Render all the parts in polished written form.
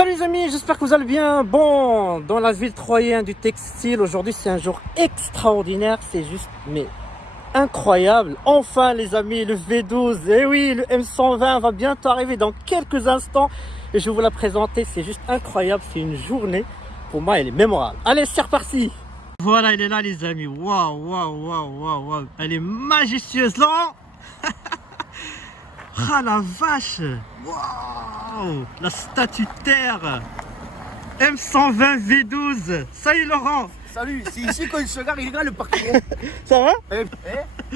Salut les amis, j'espère que vous allez bien. Bon, dans la ville troyenne du textile, aujourd'hui c'est un jour extraordinaire, c'est juste mais incroyable. Enfin les amis, le V12, et oui, le M120 va bientôt arriver dans quelques instants et je vais vous la présenter, c'est juste incroyable, c'est une journée, pour moi elle est mémorable. Allez, c'est reparti. Voilà, elle est là les amis, waouh, waouh, waouh, waouh, waouh, elle est majestueuse, Laurent. Ah la vache, waouh, la statutaire M120 V12. Salut Laurent. Salut, c'est ici qu'on se gare, il est là le parking. Ça va? Je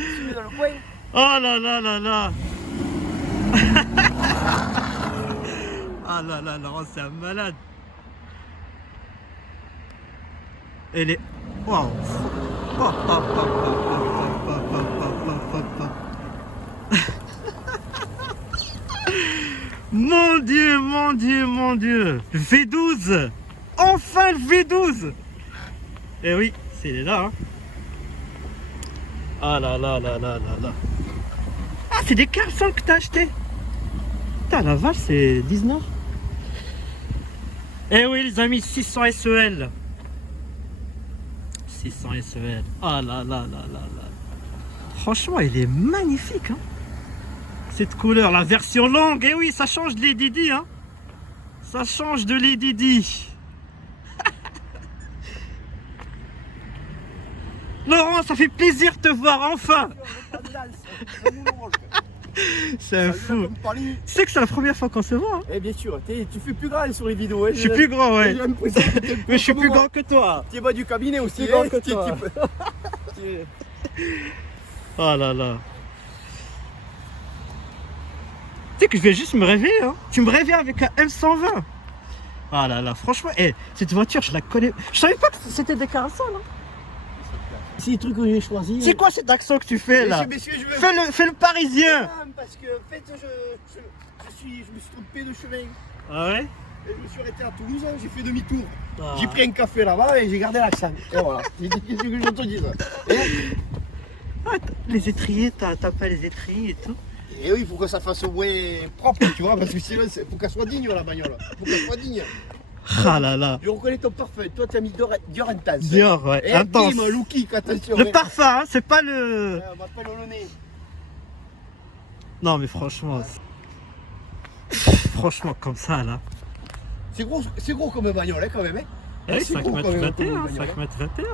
suis dans le coin. Oh là là là là. Ah là là, Laurent c'est un malade. Elle est... Waouh. Mon Dieu, mon Dieu, mon Dieu. V12. Enfin le V12. Eh oui, c'est là. Hein. Ah là là là là là là. Ah, c'est des caleçons que t'as acheté. Putain, la vache, c'est 19. Eh oui, les amis, 600 SEL. 600 SEL. Ah là là là là là. Franchement, il est magnifique. Hein. Cette couleur, la version longue. Eh oui, ça change de l'EDD. Hein. Ça change de l'EDD. Laurent, ça fait plaisir de te voir enfin. C'est un fou. Tu sais que c'est la première fois qu'on se voit. Hein. Eh bien sûr, tu fais plus grand sur les vidéos. Hein, je suis plus grand, ouais. Mais je suis plus moi. grand que toi. Tu es bas du cabinet aussi. Plus grand que toi. Oh là là. Tu sais que je vais juste me réveiller. Hein. Tu me réveilles avec un M120. Ah là là, franchement, cette voiture, je la connais. Je savais pas que c'était des carasols. Hein. C'est les trucs que j'ai choisis. C'est quoi cet accent que tu fais là? Messieurs, je veux... Fais le parisien. Non, parce que en fait, je me suis trompé de chemin. Ah ouais? Et je me suis arrêté à Toulouse, j'ai fait demi-tour. Ah. J'ai pris un café là-bas et j'ai gardé l'accent. Et voilà, c'est ce que je te dis. Ah, les étriers, t'as pas les étriers et tout. Et oui, il faut que ça fasse au moins propre, tu vois, parce que sinon, il faut qu'elle soit digne la bagnole. Il faut qu'elle soit digne. Ah là là. Je reconnais ton parfum. Toi, tu as mis Dior Intense. Dior, ouais. Et Intense. bim, Lucky, attention. Le parfum, hein, c'est pas le... On va pas le nez. Non mais franchement... Franchement, comme ça, là. C'est gros comme bagnole, hein, quand même. Hein. Oui, C'est 5 gros mètres comme 21, bagnole, 5 mètres 21.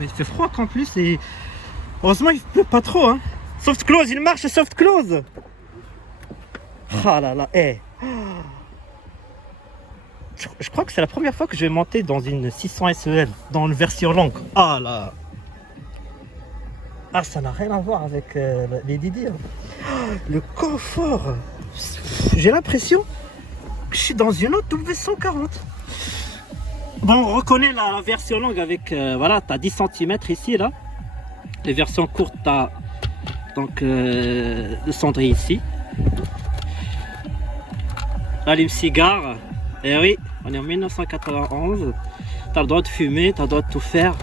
Il fait froid qu'en plus et... Heureusement, il pleut pas trop, hein. Soft close, il marche soft close. Ah là là, Je crois que c'est la première fois que je vais monter dans une 600 SEL, dans une version longue. Ah là. Ah, ça n'a rien à voir avec les Didi. Hein. Le confort. J'ai l'impression que je suis dans une autre W140. Bon, on reconnaît la version longue avec, voilà, tu as 10 cm ici, là. Les versions courtes, tu as donc le cendrier ici. Allume-cigare. Eh oui, on est en 1991. Tu as le droit de fumer, tu as le droit de tout faire.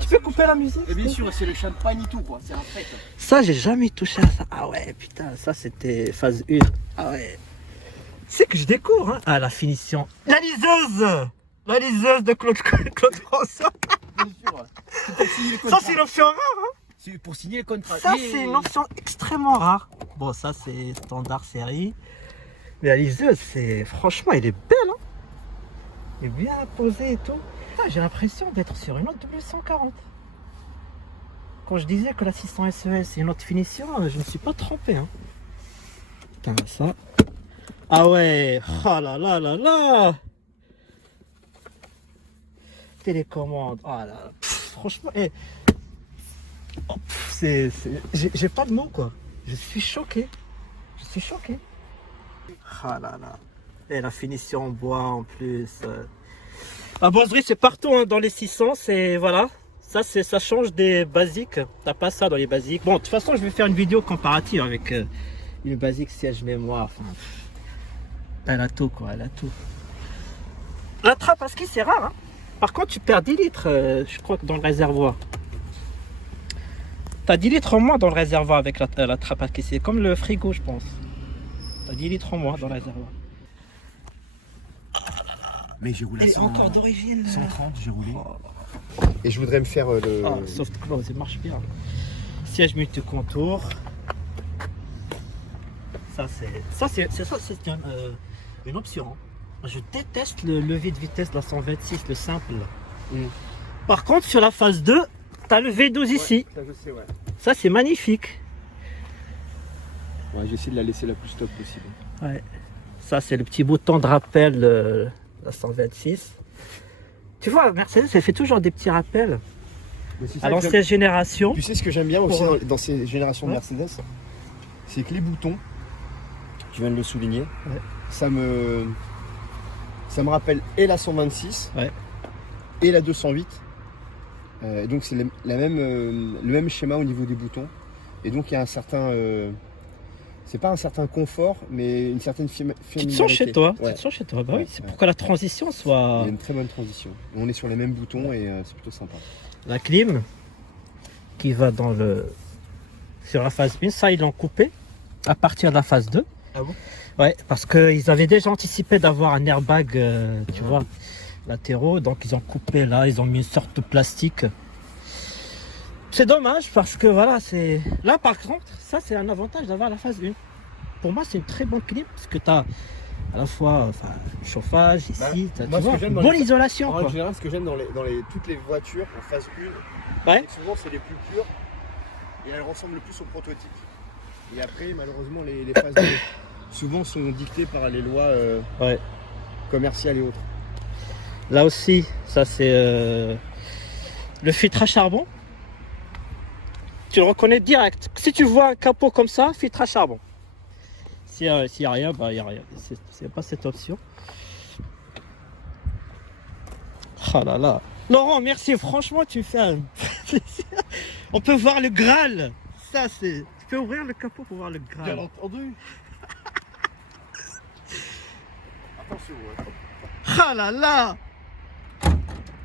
Tu peux couper la musique? Et bien sûr, c'est le champagne et tout, quoi. C'est la fête. Ça, j'ai jamais touché à ça. Ah ouais, putain, ça c'était phase 1. Ah ouais. C'est que je découvre, hein. Ah, la finition. La liseuse de Claude François. Bien sûr. C'est pour signer le Ça, contrat. c'est une option rare, hein. C'est pour signer le contrat. Ça, c'est une option extrêmement rare. Bon, ça, c'est standard série. Mais la liseuse, c'est... Franchement, elle est belle, hein. Elle est bien posée et tout. Putain, j'ai l'impression d'être sur une autre W140. Quand je disais que la 600 SEL, c'est une autre finition, je ne suis pas trompé, hein. Putain, ça... Ah ouais. Oh là là là là. Télécommande. Oh là là. Pff, franchement, oh, j'ai pas de mots, quoi. Je suis choqué. Je suis choqué. Ah là là. Et la finition en bois en plus. La boiserie, c'est partout, hein, dans les 600. C'est voilà. Ça change des basiques. T'as pas ça dans les basiques. Bon, de toute façon, je vais faire une vidéo comparative avec une basique siège mémoire. Enfin, elle a tout, quoi. Elle a tout. La trappe à ski, c'est rare, hein. Par contre, tu perds 10 litres, je crois, que dans le réservoir. Tu as 10 litres en moins dans le réservoir avec la trappe à ski. C'est comme le frigo, je pense. T'as 10 litres en moins dans la réservoir. Mais j'ai roulé à Et encore d'origine. 130, j'ai roulé. Oh. Et je voudrais me faire le... Ah, soft close, ça marche bien. Siège multicontour. Ça c'est une option. Je déteste le levier de vitesse de la 126, le simple. Mm. Par contre, sur la phase 2, tu as le V12 ici. Ça je sais, ouais. Ça, c'est magnifique. Ouais, j'essaie de la laisser la plus stop possible. Ouais. Ça, c'est le petit bouton de rappel de la 126. Tu vois, Mercedes, elle fait toujours des petits rappels Mais c'est ça à que l'ancienne génération. Tu sais ce que j'aime bien aussi Pour- dans ces générations de Ouais. Mercedes, c'est que les boutons, tu viens de le souligner, Ouais. ça me rappelle et la 126 Ouais. et la 208. Donc c'est le même schéma au niveau des boutons. Et donc il y a un certain, c'est pas un certain confort, mais une certaine Tu te sens familiarité. chez toi. Ouais. Tu te sens chez toi. Bah Ouais, oui, c'est ouais. pour que la transition Il y soit. a une très bonne transition. On est sur les mêmes boutons et c'est plutôt sympa. La clim qui va dans le sur la phase 1, ça ils l'ont coupé à partir de la phase 2. Ah bon? Ouais, parce qu'ils avaient déjà anticipé d'avoir un airbag, tu vois, latéraux, donc ils ont coupé là, ils ont mis une sorte de plastique. C'est dommage parce que voilà, c'est. Là par contre, ça c'est un avantage d'avoir la phase 1. Pour moi, c'est une très bonne clim parce que tu as à la fois le chauffage ici, Bah, t'as, moi, tu ce vois, que j'aime une dans bonne les- isolation. En Quoi. règle générale, ce que j'aime dans toutes les voitures en phase 1, Ouais. c'est que souvent c'est les plus pures et elles ressemblent le plus au prototype. Et après, malheureusement, les phases 2 souvent sont dictées par les lois Ouais. commerciales et autres. Là aussi, ça c'est le filtre à charbon. Tu le reconnais direct. Si tu vois un capot comme ça, filtre à charbon. S'il n'y a rien, bah il n'y a rien. C'est pas cette option. Ah là là. Laurent, merci. Franchement, tu fais un plaisir. On peut voir le Graal. Ça, c'est. Tu peux ouvrir le capot pour voir le Graal. entendu. Attention. Ah là là.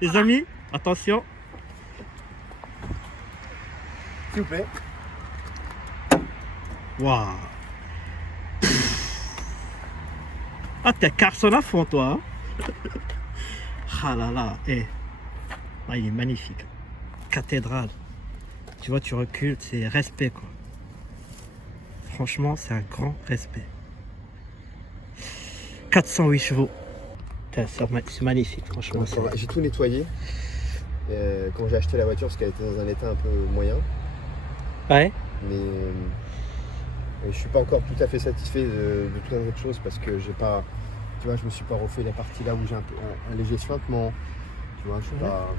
Les amis, attention. S'il vous plaît. Waouh. Ah, t'es Carson à fond, toi. Hein. Ah là là. Eh. Ah, il est magnifique. Cathédrale. Tu vois, tu recules, c'est respect, quoi. Franchement, c'est un grand respect. 408 chevaux. Putain, c'est magnifique, franchement. c'est- J'ai tout nettoyé quand j'ai acheté la voiture parce qu'elle était dans un état un peu moyen. Ouais. Mais je suis pas encore tout à fait satisfait de tout un tas de choses parce que j'ai pas, tu vois, je me suis pas refait la partie là où j'ai un léger suintement. Tu vois, je suis Ouais. pas.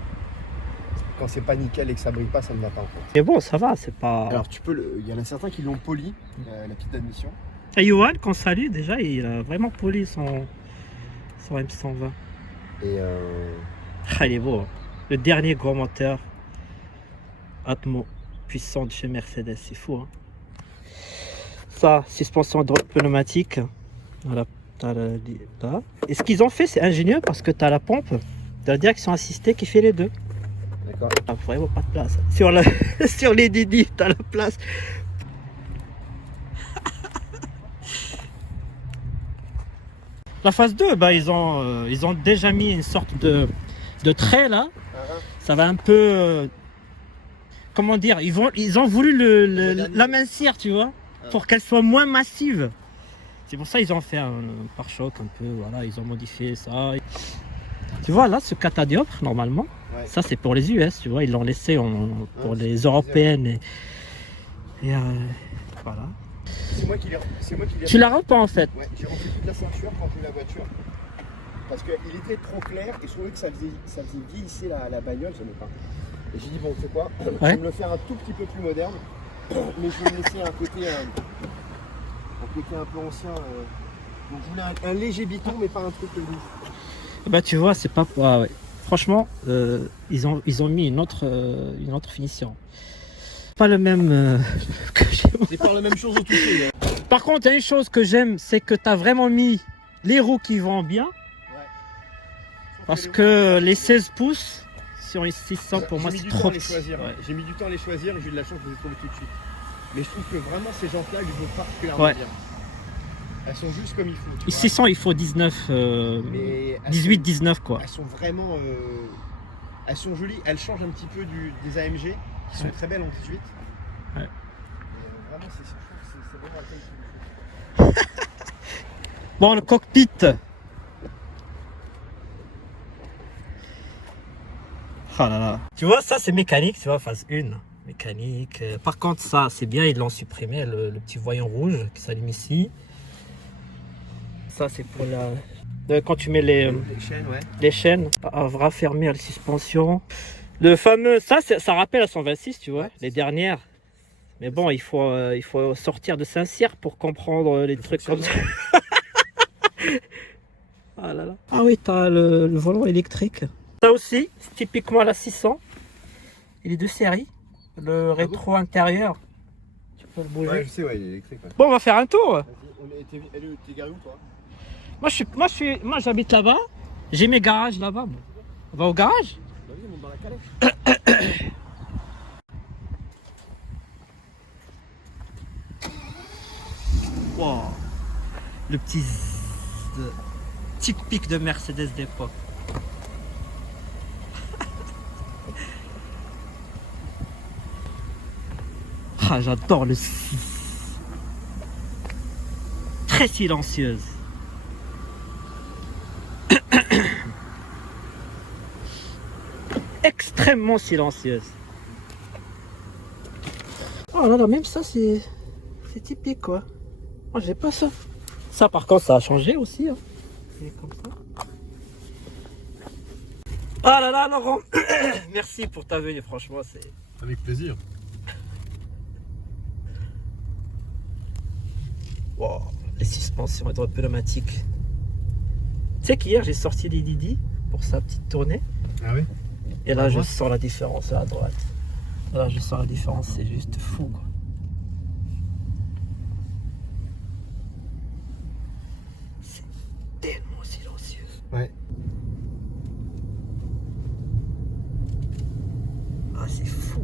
Quand c'est pas nickel et que ça brille pas, ça ne va pas en fait. Mais bon, ça va, c'est pas. Alors tu peux, il y en a certains qui l'ont poli, la petite admission. Et Johan, qu'on salue, déjà, il a vraiment poli son M120. Et Ah, il est beau. Hein. Le dernier gros moteur Atmo puissant de chez Mercedes, c'est fou. Hein. Ça, suspension droite pneumatique. Voilà, t'as là. Et ce qu'ils ont fait, c'est ingénieux parce que tu as la pompe de la direction assistée qui fait les deux. d'accord. T'as vraiment pas de place. Sur les Didi, tu as la place. La phase 2, bah, ils ont déjà mis une sorte de trait là. Ça va un peu. Comment dire, ils ont voulu l'amincir, tu vois, pour qu'elle soit moins massive. C'est pour ça qu'ils ont fait un pare-choc un peu, voilà, ils ont modifié ça. Tu vois, là, ce catadioptre, normalement, Ouais. ça c'est pour les US, tu vois, ils l'ont laissé pour c'est les ce que européennes. Et voilà. C'est moi qui l'ai. Tu la repeins en fait. Ouais, j'ai refait toute la ceinture quand j'ai eu la voiture. Parce qu'il était trop clair et je trouvais que ça faisait vieillisser la bagnole, j'aimais pas. Et j'ai dit, bon, tu sais quoi, je vais me le faire un tout petit peu plus moderne, mais je vais me laisser un côté un peu ancien. Donc je voulais un léger biton, mais pas un truc de ouf. Bah tu vois, c'est pas. Ah, ouais. Franchement, ils ont mis une autre finition. Pas le même que chez moi. C'est faire la même chose au toucher. Par contre, il y a une chose que j'aime, c'est que tu as vraiment mis les roues qui vont bien. Parce que les 16 pouces sur les 600 pour moi c'est trop petit. Ouais. J'ai mis du temps à les choisir et j'ai eu de la chance de les trouver tout de suite. Mais je trouve que vraiment ces jantes-là, ils vont particulièrement Ouais. bien. Elles sont juste comme il faut. Tu vois. 600, il faut 19, Mais elles 18, sont- 19 quoi. Elles sont vraiment. Elles sont jolies. Elles changent un petit peu des AMG qui sont Ouais. très belles en 18. Ouais. Mais, vraiment, je trouve que c'est vraiment la taille qu'il faut. Bon, le cockpit. Ah là là. Tu vois, ça c'est mécanique, tu vois, phase 1. Mécanique. Par contre, ça c'est bien, ils l'ont supprimé, le petit voyant rouge qui s'allume ici. Ça c'est pour quand tu mets Les chaînes, ouais. les chaînes à raffermir les suspensions. Le fameux, ça rappelle la 126, tu vois, Ouais, les dernières. Mais bon, il faut sortir de Saint-Cyr pour comprendre les trucs comme ça. Ah là là. Ah oui, t'as le volant électrique. Ça aussi, c'est typiquement la 600. Il est de série. Le rétro intérieur. Tu peux le bouger. Ouais, je sais, ouais, il est électrique. Ouais. Bon, on va faire un tour. Vas-y, t'es garé où, toi? Moi, j'habite là-bas. J'ai mes garages là-bas. Bon. On va au garage. Vas-y, monte dans la calèche. Wow. Le petit typique de Mercedes d'époque. Ah, j'adore le 6. Très silencieuse. Extrêmement silencieuse. Oh là là, même ça c'est typique quoi. Moi j'ai pas ça. Ça par contre ça a changé aussi. Hein. C'est comme ça. Ah là là Laurent, merci pour ta venue, franchement c'est... Avec plaisir. Wow, les suspensions hydropneumatiques. Tu sais qu'hier j'ai sorti les Didi pour sa petite tournée. Ah oui? Et là À je droite sens la différence à droite. Là je sens la différence, c'est juste fou quoi. C'est tellement silencieux. Ouais. Ah c'est fou.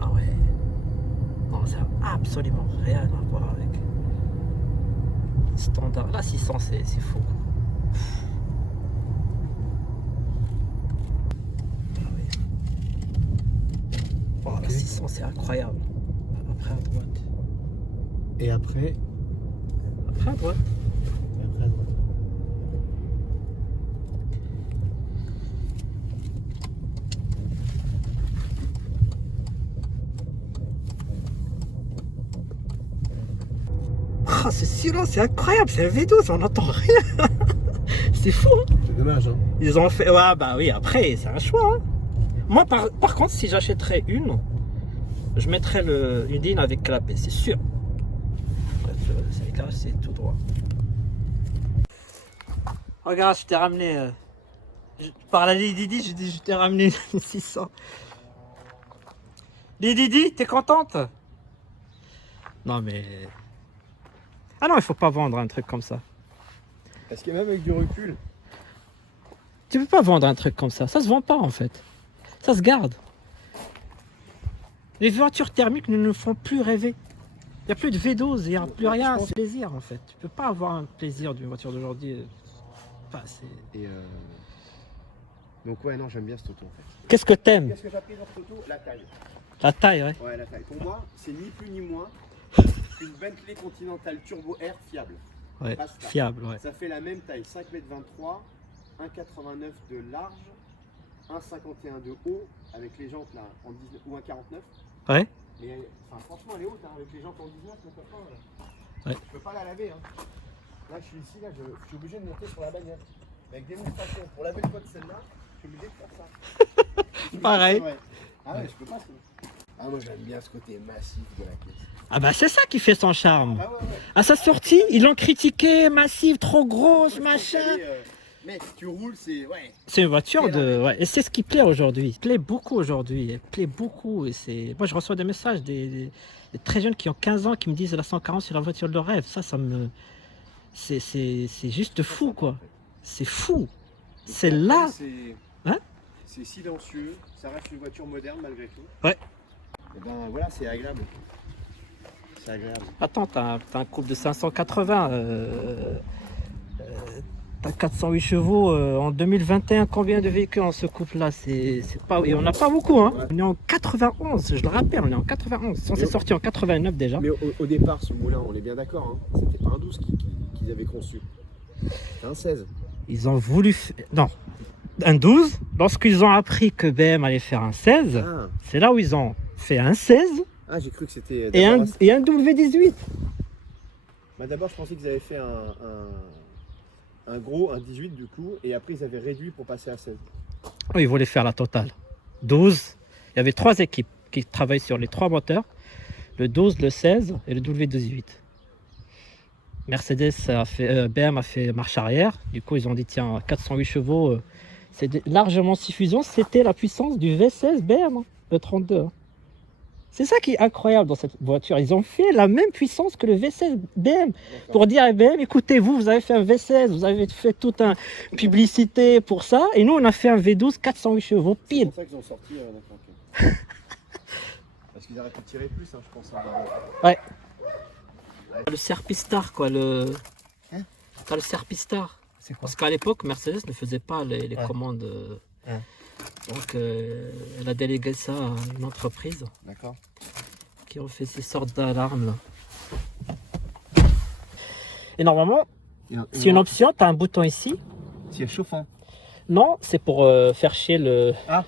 Ah ouais. Non, ça n'a absolument rien à voir avec standard. Là 600 c'est fou quoi. Ah oui. Oh, la 600 c'est incroyable. Après à droite. Et après? Après à droite. Et après à droite. Ah, ce silence, c'est incroyable, c'est un V12, on n'entend rien. C'est fou, hein. C'est dommage, hein. Ils ont fait. Ouais, bah oui, après, c'est un choix. Hein. Moi, par contre, si j'achèterais une, je mettrais une ligne avec clapet, c'est sûr. Bref, c'est tout droit. Regarde, je t'ai ramené. Par la Didi, je t'ai ramené une 600. Didi, t'es contente? Non, mais. Ah non, il faut pas vendre un truc comme ça. Est-ce que même avec du recul? Tu peux pas vendre un truc comme ça. Ça se vend pas en fait. Ça se garde. Les voitures thermiques ne nous font plus rêver. Il n'y a plus de V12, il n'y a plus rien. C'est plaisir en fait. Tu peux pas avoir un plaisir d'une voiture d'aujourd'hui. Enfin, Et donc ouais, non, j'aime bien cette auto en fait. qu'est-ce que t'aimes? Qu'est-ce que j'ai appris dans cette auto? La taille. La taille, ouais. Ouais, la taille. Pour moi, c'est ni plus ni moins qu'une Bentley Continental Turbo R fiable. Ouais, Basta. fiable, ouais. Ça fait la même taille, 5,23 m, 1,89 de large, 1,51 de haut, avec les jantes là en 19 ou 1,49. Ouais. Mais enfin, franchement, elle est haute, hein, avec les jantes en 19, mon copain. Ouais. Je peux pas la laver. Hein. Là, je suis ici, là, je suis obligé de monter sur la bagnole. Avec démonstration. Pour laver le code celle-là, je suis obligé de faire ça. Pareil. Ouais. Ah ouais, je peux pas ça. Ah, moi, j'aime bien ce côté massif de la caisse. Ah bah c'est ça qui fait son charme. Ah ouais, ouais. À sa sortie, ils l'ont critiqué, massive, trop grosse, Moi, je pense machin. qu'elle est, mec, tu roules, c'est. Ouais. C'est une voiture de. Ouais, et c'est ce qui plaît aujourd'hui. Il plaît beaucoup aujourd'hui. Elle plaît beaucoup. Et c'est. Moi, je reçois des messages des très jeunes qui ont 15 ans qui me disent la 140 c'est la voiture de leur rêve. Ça me. C'est juste fou, quoi. C'est fou. C'est là. C'est. Hein? c'est silencieux, ça reste une voiture moderne malgré tout. Ouais. Et ben voilà, c'est agréable. C'est agréable. Attends, t'as un couple de 580. T'as 408 chevaux en 2021. Combien de véhicules en ce couple-là? C'est pas. Et on n'a pas beaucoup, hein. Ouais. On est en 91, je le rappelle, on est en 91. On s'est sorti en 89 déjà. Mais au départ, ce moulin, on est bien d'accord, hein, c'était pas un 12 qu'ils avaient conçu. C'était un 16. Ils ont voulu. Non, un 12. Lorsqu'ils ont appris que BM allait faire un 16, Ah, c'est là où ils ont fait un 16 j'ai cru que c'était. et un d'abord W18. Bah, d'abord, je pensais qu'ils avaient fait un gros, un 18 du coup, et après ils avaient réduit pour passer à 16. Oh, ils voulaient faire la totale. 12. Il y avait 3 équipes qui travaillent sur les 3 moteurs. Le 12, le 16 et le W18. Mercedes a fait, BM a fait marche arrière. Du coup, ils ont dit tiens, 408 chevaux, c'est largement suffisant. C'était la puissance du V16 BM, hein, le 32. Hein. C'est ça qui est incroyable dans cette voiture. Ils ont fait la même puissance que le V16 BM. Pour dire à BM, écoutez, vous avez fait un V16, vous avez fait toute une publicité pour ça. Et nous, on a fait un V12 408 chevaux C'est pile. pour ça qu'ils ont sorti. D'accord, ok. Parce qu'ils auraient pu tirer plus, hein, je pense. Hein. Le Serpistar, quoi. Le... Hein? T'as le Serpistar. C'est quoi? Parce qu'à l'époque, Mercedes ne faisait pas les Ouais. commandes. Ouais. Donc, elle a délégué ça à une entreprise D'accord. qui ont fait ces sortes d'alarmes. Là. Et normalement, c'est une option. Tu as un bouton ici. C'est chauffant. Non, c'est pour faire chier le, Ah,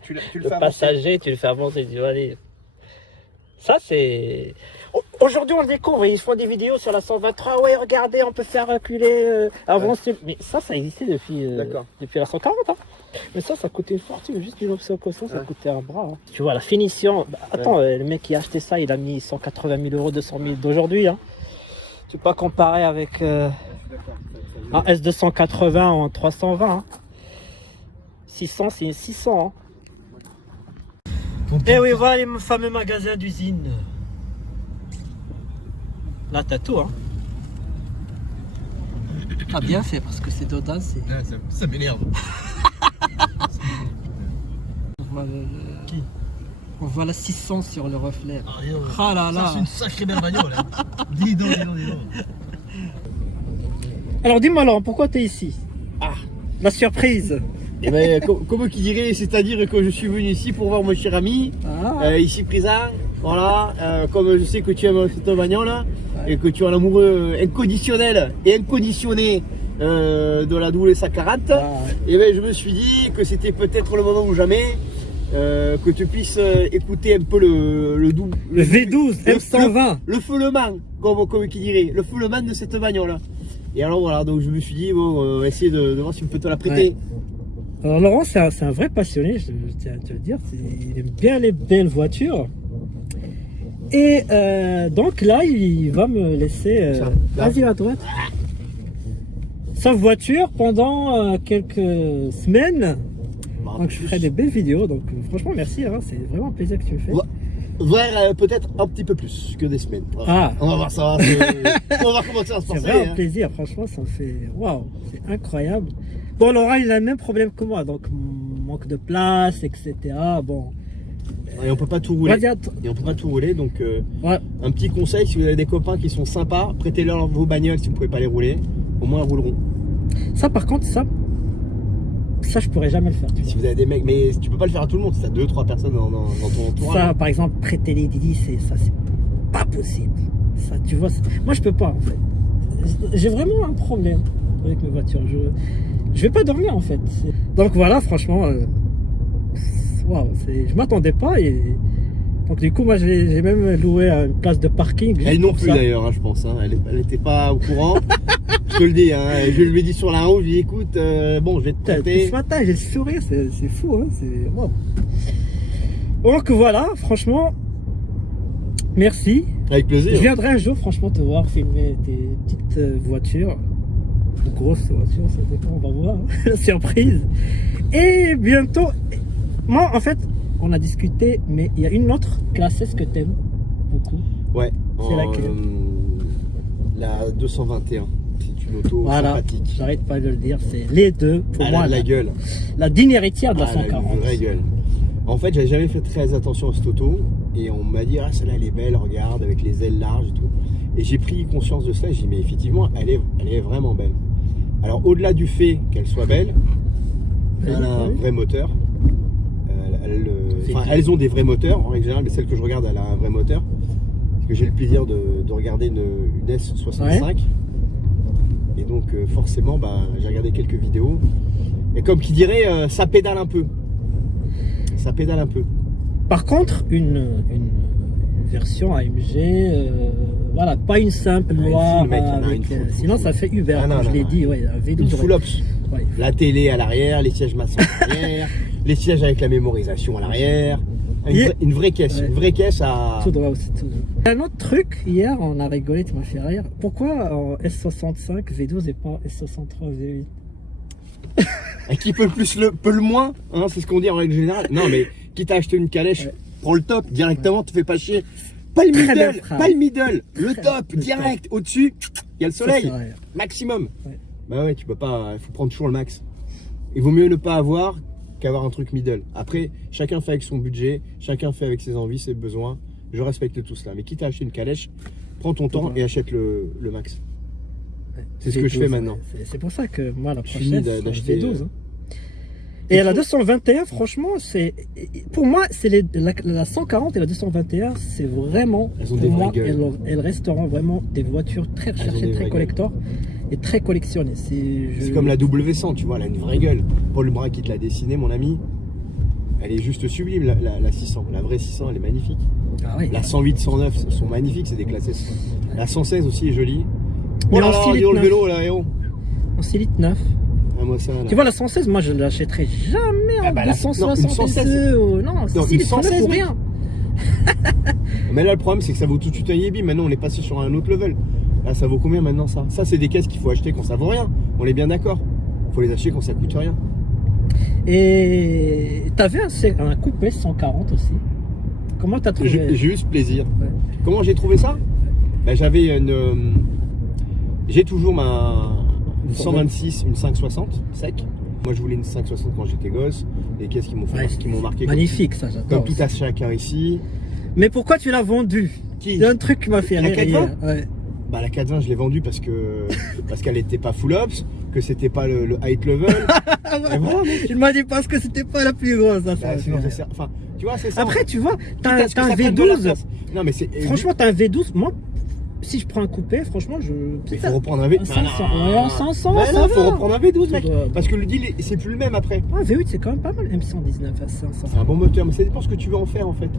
tu le le fais avancer. passager. Tu le fais avancer. Tu dis, allez. Ça, c'est. Aujourd'hui, on le découvre. Ils font des vidéos sur la 123. Ouais, regardez, on peut faire reculer, avancer. Mais ça existait depuis la 140. Hein. Mais ça coûtait une fortune. Juste une option comme ça coûtait un bras. Hein. Tu vois, la finition. Bah, attends, le mec qui a acheté ça, il a mis 180 000 euros, 200 000 d'aujourd'hui. Hein. Tu peux pas comparer avec un S280 en 320. Hein. 600, c'est 600. Hein. Et oui, voilà les fameux magasins d'usine. Là, t'as tout, hein. T'as bien fait parce que c'est Dodin, c'est. Ah, ça m'énerve. Qui On voit la 600 sur le reflet. Ah, Ah là là. c'est une sacrée belle bagnole. Hein. Dis donc. Alors dis-moi Laurent, pourquoi t'es ici? Ah, la surprise. Et ben, comme qui dirait, c'est-à-dire que je suis venu ici pour voir mon cher ami, ici présent. Voilà, comme je sais que tu aimes cette bagnole et que tu es un amoureux inconditionnel et inconditionné de la double 140, et ben je me suis dit que c'était peut-être le moment ou jamais que tu puisses écouter un peu le V12 M120. le feulement, comme qui dirait, le feulement de cette bagnole. Et alors voilà, donc je me suis dit, bon, on va essayer de voir si on peut te la prêter. Ouais. Alors Laurent, c'est un vrai passionné, je tiens à te le dire. Il aime bien les belles voitures. Et donc là, il va me laisser vas-y à droite. Sa voiture pendant quelques semaines. Donc je ferai des belles vidéos. Donc franchement, merci. Hein, c'est vraiment un plaisir que tu me fais. Voir peut-être un petit peu plus que des semaines. Voilà. Ah. On va voir ça. On va voir comment ça va se C'est passer. vraiment un plaisir. Franchement, ça me fait waouh, c'est incroyable. Bon, Laurent, il a le même problème que moi. Donc manque de place, etc. Bon. Et on peut pas tout rouler. Vas-y, Et on peut pas tout rouler, donc ouais. un petit conseil, si vous avez des copains qui sont sympas, prêtez-leur vos bagnoles si vous pouvez pas les rouler, au moins elles rouleront. Ça par contre, ça je pourrais jamais le faire. Tu vois. Si vous avez des mecs, mais tu peux pas le faire à tout le monde, si t'as 2-3 personnes dans ton entourage. Ça par exemple, prêter les Didi, c'est pas possible. Ça, tu vois, moi je peux pas en fait. J'ai vraiment un problème avec mes voitures. Je vais pas dormir en fait. Donc voilà, franchement, waouh, je m'attendais pas et donc du coup moi j'ai même loué une place de parking. Elle non plus d'ailleurs, hein, je pense. Hein. Elle était pas au courant. Je te le dis, hein. Je lui ai dit sur la route, je lui ai dit écoute, bon, je vais te prêter. Ce matin j'ai le sourire, c'est fou, hein. C'est wow. Donc voilà, franchement, merci. Avec plaisir. Je viendrai un jour, franchement, te voir filmer tes petites voitures. Grosses voitures, ça dépend, on va voir. La surprise. Et bientôt, moi, en fait, on a discuté, mais il y a une autre classe S que t'aimes beaucoup. Ouais. C'est laquelle? La 221. une auto Voilà, sympathique. j'arrête pas de le dire, c'est les deux, pour Elle moi, a de la gueule. la digne héritière de la Elle a 140. une vraie gueule. En fait, j'avais jamais fait très attention à cette auto et on m'a dit, ah, celle-là, elle est belle, regarde, avec les ailes larges et tout. Et j'ai pris conscience de ça et j'ai dit, mais effectivement, elle est vraiment belle. Alors, au-delà du fait qu'elle soit belle, elle a un vrai moteur. Elles ont des vrais moteurs en règle générale, mais celle que je regarde, elle a un vrai moteur. Parce que j'ai le plaisir de regarder une S65. Ouais. Et donc, forcément, j'ai regardé quelques vidéos. Et comme qui dirait, ça pédale un peu. Ça pédale un peu. Par contre, une version AMG, voilà, pas une simple noire. Sinon, ça fait Uber, comme je l'ai dit. Ouais, un V12, une full ops. Ouais. La télé à l'arrière, les sièges massants à l'arrière, les sièges avec la mémorisation à l'arrière. Une vraie caisse, ouais. Une vraie caisse à... Tout droit aussi, tout droit. Un autre truc, hier, on a rigolé, tu m'as fait rire. Pourquoi en S65 V12 et pas S63 V8? Et qui peut le plus, peut le moins, hein, c'est ce qu'on dit en règle générale. Non, mais quitte à acheter une calèche, ouais. Prends le top directement, te fais pas chier. Pas le middle, pas le middle, le top, direct, au-dessus, il y a le soleil, maximum. Ouais. Bah ouais, tu peux pas, il faut prendre toujours le max. Il vaut mieux ne pas avoir qu'avoir un truc middle. Après, chacun fait avec son budget, chacun fait avec ses envies, ses besoins. Je respecte tout cela. Mais quitte à acheter une calèche, prends ton temps et achète le max. C'est ce que je fais maintenant. C'est pour ça que moi, la prochaine, d'acheter V12. Et la 221, franchement, pour moi, c'est la 140 et la 221, c'est vraiment, pour moi, elles resteront vraiment des voitures très recherchées, très collector et très collectionnées. C'est comme la W100, tu vois, elle a une vraie gueule. Paul Bras qui te l'a dessinée, mon ami, elle est juste sublime, la 600. La vraie 600, elle est magnifique. Ah oui, la 108, 109 sont magnifiques, c'est des classés. La 116 aussi est jolie. Oh là là, le vélo là, héros. En Silite 9. Ah, moi, ça, tu vois, la 116, moi je ne l'achèterai jamais en 260 non, c'est pour rien. Mais là, le problème, c'est que ça vaut tout de suite un Yebi. Maintenant, on est passé sur un autre level. Là, ça vaut combien maintenant ça? Ça, c'est des caisses qu'il faut acheter quand ça vaut rien. On est bien d'accord. Il faut les acheter quand ça coûte rien. Et t'avais un coupé 140 aussi. Comment t'as trouvé? J'ai eu ce plaisir. Ouais. Comment j'ai trouvé ça? J'avais j'ai toujours une 126, une 560 sec. Moi, je voulais une 560 quand j'étais gosse. Des caisses qui m'ont marqué. Magnifique, ça, j'adore. Comme tout à chacun ici. Mais pourquoi tu l'as vendu? Il y a un truc qui m'a fait rire. La 420 ouais. La 420, je l'ai vendue parce qu'elle n'était pas full ops, que c'était pas le height level. Voilà, tu m'as dit parce que c'était pas la plus grosse. Sinon, enfin, tu vois, c'est ça. Après, tu vois, t'as un V12. Non, mais franchement, t'as un V12. Moi, si je prends un coupé, franchement, il faut reprendre un V12. 500, il faut reprendre un V12, mec. Parce que le deal, c'est plus le même après. Ah, V8, c'est quand même pas mal. M119 à 500. C'est un bon moteur, mais ça dépend ce que tu veux en faire en fait.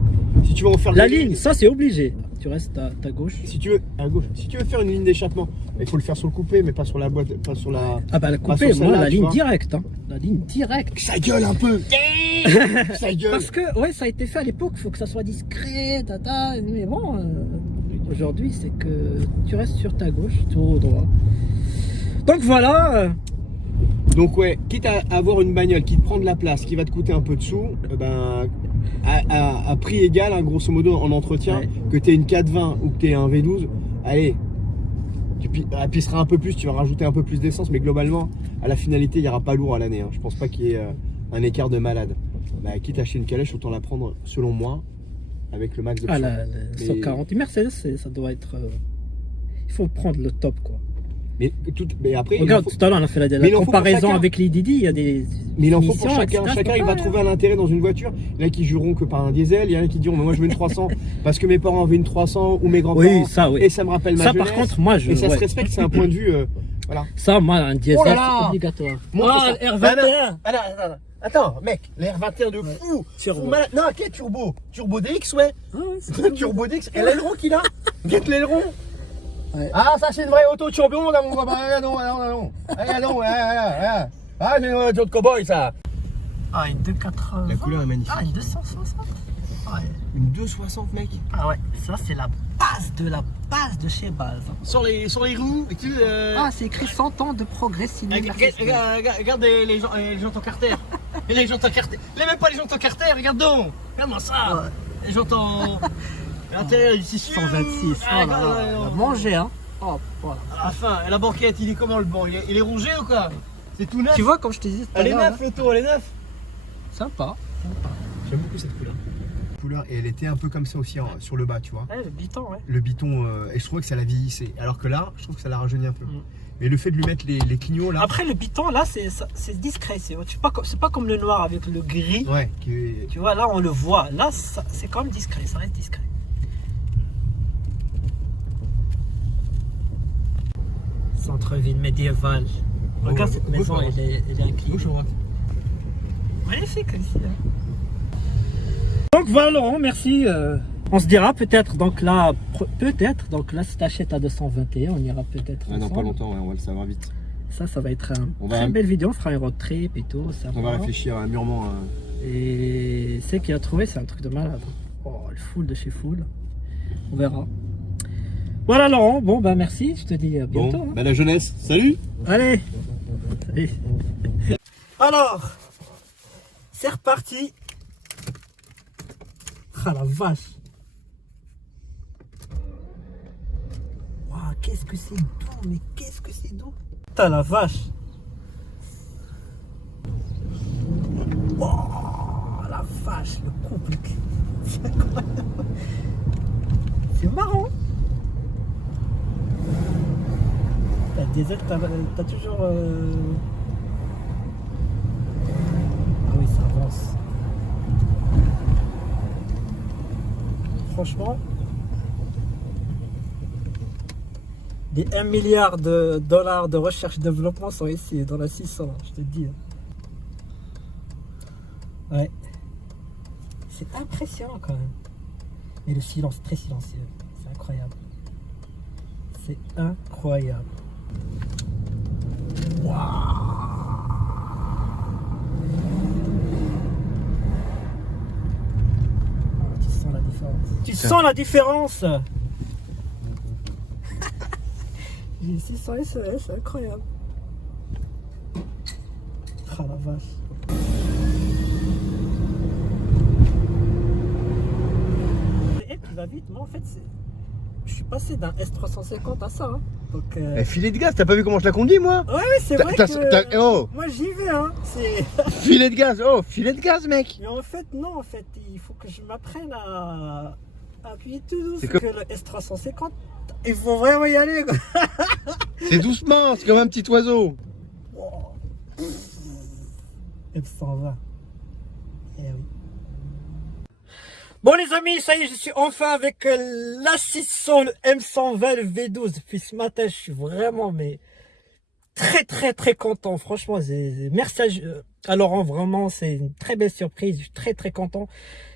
Si tu veux en faire la ligne, ça c'est obligé. Tu restes à ta gauche. Si tu veux, à gauche. Si tu veux faire une ligne d'échappement, il faut le faire sur le coupé, mais pas sur la boîte, pas sur la. Ah bah le coupé, moi la ligne directe. Hein. La ligne directe. Ça gueule un peu. Ça gueule. Parce que ouais, ça a été fait à l'époque. Il faut que ça soit discret, tata. Mais bon. Aujourd'hui, c'est que tu restes sur ta gauche, tout droit. Donc voilà. Donc ouais, quitte à avoir une bagnole qui te prend de la place, qui va te coûter un peu de sous, à prix égal, hein, grosso modo en entretien, ouais. Que tu aies une 420 ou que tu aies un V12, allez, tu pisseras un peu plus, tu vas rajouter un peu plus d'essence, mais globalement, à la finalité, il n'y aura pas lourd à l'année. Hein. Je pense pas qu'il y ait un écart de malade. Quitte à acheter une calèche, autant la prendre, selon moi, avec le max de la 140 Mercedes, ça doit être. Il faut prendre le top, quoi. Mais après. Regarde, tout à l'heure, on a fait la comparaison avec les Didi. Il y a des. Mais il en faut pour chacun. Chacun, il va trouver un intérêt dans une voiture. Il y en a qui jureront que par un diesel. Il y en a qui diront, mais moi, je veux une 300 parce que mes parents avaient une 300 ou mes grands-parents. Oui, ça, oui. Et ça me rappelle ma jeunesse. Par contre, moi, et ça se respecte, c'est un point de vue. Voilà. Ça, moi, un diesel, c'est obligatoire. R21. Attends, mec, l'R21 de fou. Non, quel turbo? Turbo DX, ouais. Turbo DX. Et l'aileron qu'il a? Guette l'aileron. Ouais. Ah, ça c'est une vraie auto turbo, là, mon gars. Regardons. Ah, c'est une voiture de cow-boy, ça. Ah, une 280. La couleur est magnifique. Ah, une 260. Ouais. Une 260, mec. Ah ouais, ça c'est la base de chez base. Sur les roues, et Ah, c'est écrit 100 ans de progrès signé. Regarde les jantes en carter. Les jantes en carter. Même pas les jantes en carter, regarde donc. Regarde-moi ça. Ouais. Les jantes en. L'intérieur ici. 126. Oh là là, on a mangé, hein. Hop, voilà. À la fin, et la banquette, il est comment le banc? Il est rongé ou quoi? C'est tout neuf? Tu vois, comme je te disais tout à Elle est l'heure, neuve, l'auto, elle est neuve. sympa. J'aime beaucoup cette couleur. Et elle était un peu comme ça aussi sur le bas, tu vois. Ouais, le biton, ouais. Le biton, et je trouvais que ça la vieillissait. Alors que là, je trouve que ça la rajeunit un peu. Mm. Mais le fait de lui mettre les clignots là. Après, le biton, là, c'est discret. C'est pas comme le noir avec le gris. Ouais, Tu vois, là, on le voit. Là, c'est quand même discret. Ça reste discret. Centre-ville médiéval. Regarde cette maison, elle est inclinée. Gauche ou droite? Magnifique ici. Donc voilà Laurent, merci. On se dira peut-être donc là, si tu achètes à 221, on ira peut-être. Ouais, non, pas longtemps, ouais, on va le savoir vite. Ça va être une très belle vidéo, on fera un road trip et tout. On va réfléchir mûrement. Et ce qu'il a trouvé, c'est un truc de malade. Oh, le full de chez full. On verra. Voilà Laurent, bon bah merci, je te dis à bientôt. Bon, bah la jeunesse, salut. Allez, salut. Alors, c'est reparti. Ah la vache. Waouh, qu'est-ce que c'est doux, mais qu'est-ce que c'est doux. Putain la vache. Waouh, la vache, le couple. C'est incroyable. C'est marrant. La diesel, t'as toujours... Ah oui, ça avance. Franchement, des 1 milliard de dollars de recherche et développement sont ici, dans la 600, je te dis. Ouais. C'est impressionnant quand même. Et le silence, très silencieux. C'est incroyable. C'est incroyable. Waouh! Tu sens la différence. Tu sens la différence! J'ai 600 SES, c'est incroyable. Ah la vache. Et tu vas vite, moi en fait, je suis passé d'un S350 à ça. Hein. Donc, Filet de gaz, t'as pas vu comment je la conduis moi? ouais, c'est vrai que... Oh, Moi j'y vais, hein. filet de gaz, filet de gaz mec. Mais en fait, non, en fait, il faut que je m'apprenne à appuyer tout douce. C'est Que le S350, il faut vraiment y aller, quoi. C'est doucement, c'est comme un petit oiseau. Wow. F120. Eh oui. Bon les amis, ça y est, je suis enfin avec la 600, le M120, le V12. Depuis ce matin, je suis vraiment très content. Franchement, merci à Laurent, vraiment, c'est une très belle surprise. Je suis très content.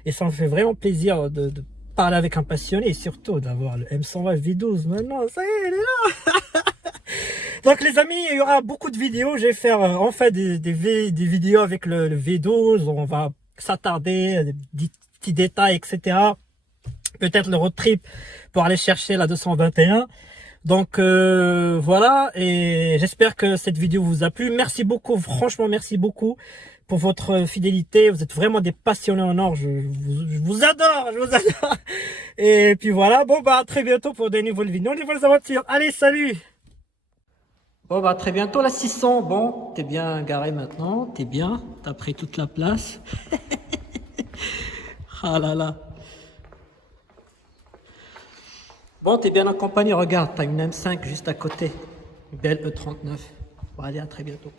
Et ça me fait vraiment plaisir de parler avec un passionné et surtout d'avoir le M120 V12. Maintenant, ça y est, elle est là. Donc les amis, il y aura beaucoup de vidéos. Je vais faire en fait des vidéos avec le V12. On va s'attarder, des petits détails, etc. Peut-être le road trip pour aller chercher la 221. Donc voilà, et j'espère que cette vidéo vous a plu. Merci beaucoup, franchement merci beaucoup pour votre fidélité. Vous êtes vraiment des passionnés en or. Je vous adore, Et puis voilà, bon bah à très bientôt pour des nouvelles vidéos, des nouvelles aventures. Allez, salut. Bon bah à très bientôt la 600. Bon, t'es bien garé maintenant, t'es bien, t'as pris toute la place. Ah là là. Bon, t'es bien accompagné, regarde, t'as une M5 juste à côté. Une belle E39. Bon, allez, à très bientôt.